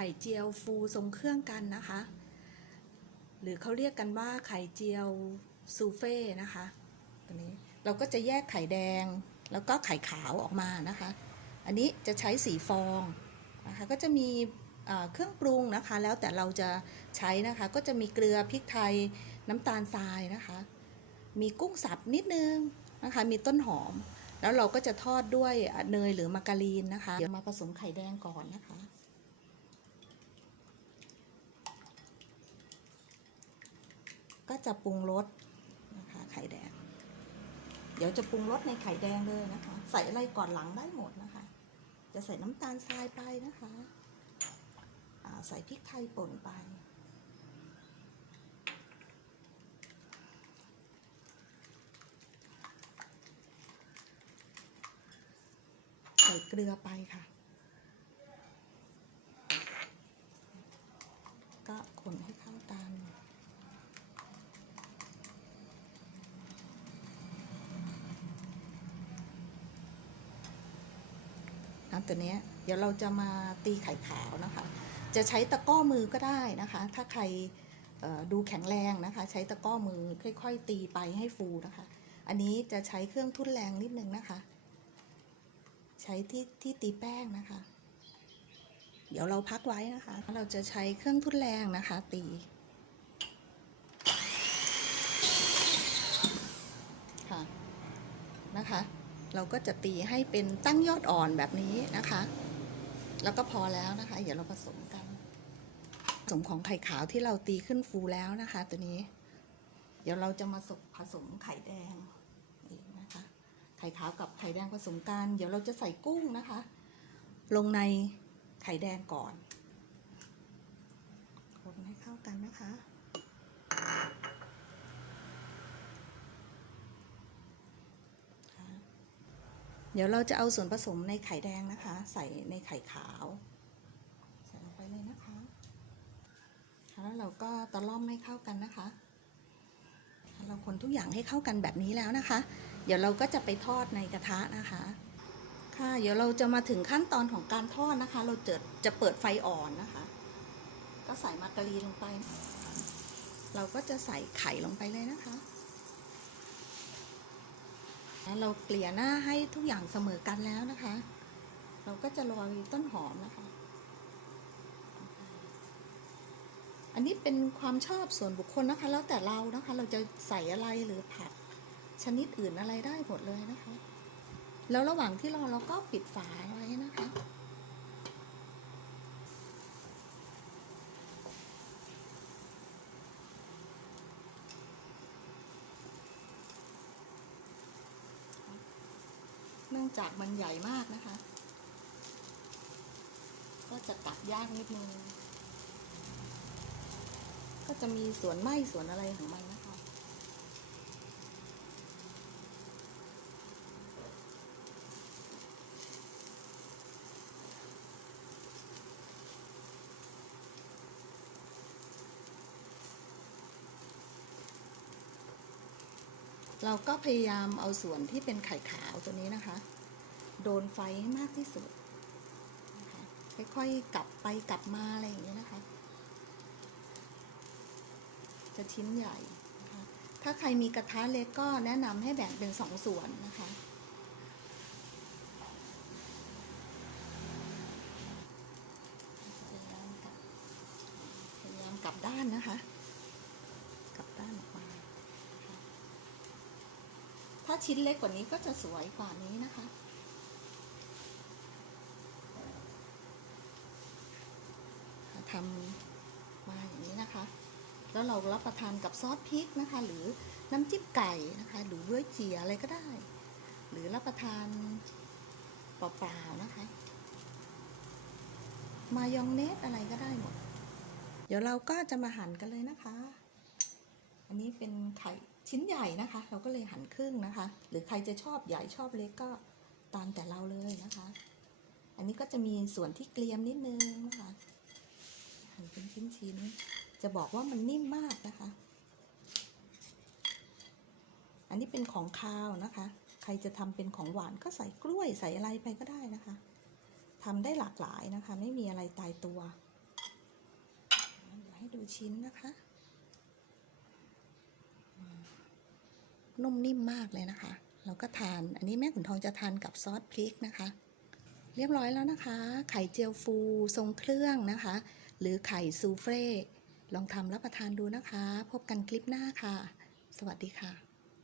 ไข่เจียวฟูทรงเครื่องกันนะคะ หรือเขาเรียกกันว่าไข่เจียวซูเฟ่นะคะตัวนี้เราก็จะแยกไข่แดงแล้วก็ไข่ขาวออกมานะคะ อันนี้จะใช้สีฟองนะคะก็จะมีเอ่อเครื่องปรุงนะคะ แล้วแต่เราจะใช้นะคะ ก็จะมีเกลือพริกไทยน้ำตาลทรายนะคะ มีกุ้งสับนิดนึงนะคะ มีต้นหอม แล้วเราก็จะทอดด้วยเนยหรือมาการีนนะคะ เดี๋ยวมาผสมไข่แดงก่อนนะคะ จะปรุงรสนะคะไข่แดง เดี๋ยวจะปรุงรสในไข่แดงเลยนะคะ ใส่อะไรก่อนหลังได้หมดนะคะ จะใส่น้ำตาลทรายไปนะคะใส่พริกไทยป่นไป ใส่เกลือไปค่ะ ก็คนให้เข้ากั นะตัวนี้เดี๋ยวเราจะมาตีไข่ขาวนะคะ จะใช้ตะก้อมือก็ได้นะคะ ถ้าใครดูแข็งแรงนะคะ ใช้ตะก้อมือค่อย ๆ ตีไปให้ฟูนะคะ อันนี้จะใช้เครื่องทุ่นแรงนิดนึงนะคะ ใช้ที่ที่ตีแป้งนะคะ เดี๋ยวเราพักไว้นะคะ เราจะใช้เครื่องทุ่นแรงนะคะ ตีค่ะนะคะ เราก็จะตีให้เป็นตั้งยอดอ่อนแบบนี้นะคะ แล้วก็พอแล้วนะคะ เดี๋ยวเราผสมกันผสมของไข่ขาวที่เราตีขึ้นฟูแล้วนะคะ ตัวนี้ เดี๋ยวเราจะมาสผสมไข่แดงนี่นะคะ ไข่ขาวกับไข่แดงผสมกัน เดี๋ยวเราจะใส่กุ้งนะคะ ลงในไข่แดงก่อนคนให้เข้ากันนะคะ ดี๋ยวเราจะเอาส่วนผสมในไข่แดงนะคะ ใส่ในไข่ขาว ใส่ลงไปเลยนะคะ แล้วเราก็ตะล่อมให้เข้ากันนะคะ เราคนทุกอย่างให้เข้ากันแบบนี้แล้วนะคะ เดี๋ยวเราก็จะไปทอดในกระทะนะคะ ค่ะเดี๋ยวเราจะมาถึงขั้นตอนของการทอดนะคะ เราจะจะเปิดไฟอ่อนนะคะ ก็ใส่มาการีนลงไป เราก็จะใส่ไข่ลงไปเลยนะคะ เราเกลี่ยหน้าให้ทุกอย่างเสมอกันแล้วนะคะ เราก็จะโรยต้นหอมนะคะ อันนี้เป็นความชอบส่วนบุคคลนะคะ แล้วแต่เรานะคะ เราจะใส่อะไรหรือผัดชนิดอื่นอะไรได้หมดเลยนะคะ แล้วระหว่างที่รอเราก็ปิดฝาไว้นะคะ องจากมันใหญ่มากนะคะ ก็จะตัดยากนิดนึง ก็จะมีส่วนไหม้ส่วนอะไรของมันนะคะ เราก็พยายามเอาส่วนที่เป็นไข่ขาวตัวนี้นะคะ โดนไฟให้มากที่สุดนะคะค่อยๆกลับไปกลับมาอะไรอย่างเงี้ยนะคะ จะชิ้นใหญ่นะคะถ้าใครมีกระทะเล็กก็แนะนำให้แบ่งเป็นสองส่วนนะคะพยายามกลับพยายามกลับด้านนะคะ กลับด้านออกมา ถ้าชิ้นเล็กกว่านี้ก็จะสวยกว่านี้นะคะ ทำมาอย่าง นะคะ แล้วเรารับประทานกับซอสพริกนะคะ หรือน้ำจิ้มไก่นะคะ หรือเบื้อเจียอะไรก็ได้ หรือรับประทานเปล่าๆนะคะ มายองเนสอะไรก็ได้หมด เดี๋ยวเราก็จะมาหั่นกันเลยนะคะ อันนี้เป็นไข่ชิ้นใหญ่นะคะ เราก็เลยหั่นครึ่งนะคะ หรือใครจะชอบใหญ่ชอบเล็กก็ตามแต่เราเลยนะคะ อันนี้ก็จะมีส่วนที่เกรียมนิดนึงนะคะหั่นเป็นชิ้นๆ จะบอกว่ามันนิ่มมากนะคะ อันนี้เป็นของคาวนะคะ ใครจะทำเป็นของหวานก็ใส่กล้วยใส่อะไรไปก็ได้นะคะทำได้หลากหลายนะคะ ไม่มีอะไรตายตัวเดี๋ยวให้ดูชิ้นนะคะ นุ่มนิ่มมากเลยนะคะ เราก็ทาน อันนี้แม่ขุนทองจะทานกับซอสพริกนะคะ เรียบร้อยแล้วนะคะ ไข่เจียวฟูทรงเครื่องนะคะ หรือไข่ซูเฟ่ ลองทำรับประทานดูนะคะ พบกันคลิปหน้าค่ะ สวัสดีค่ะ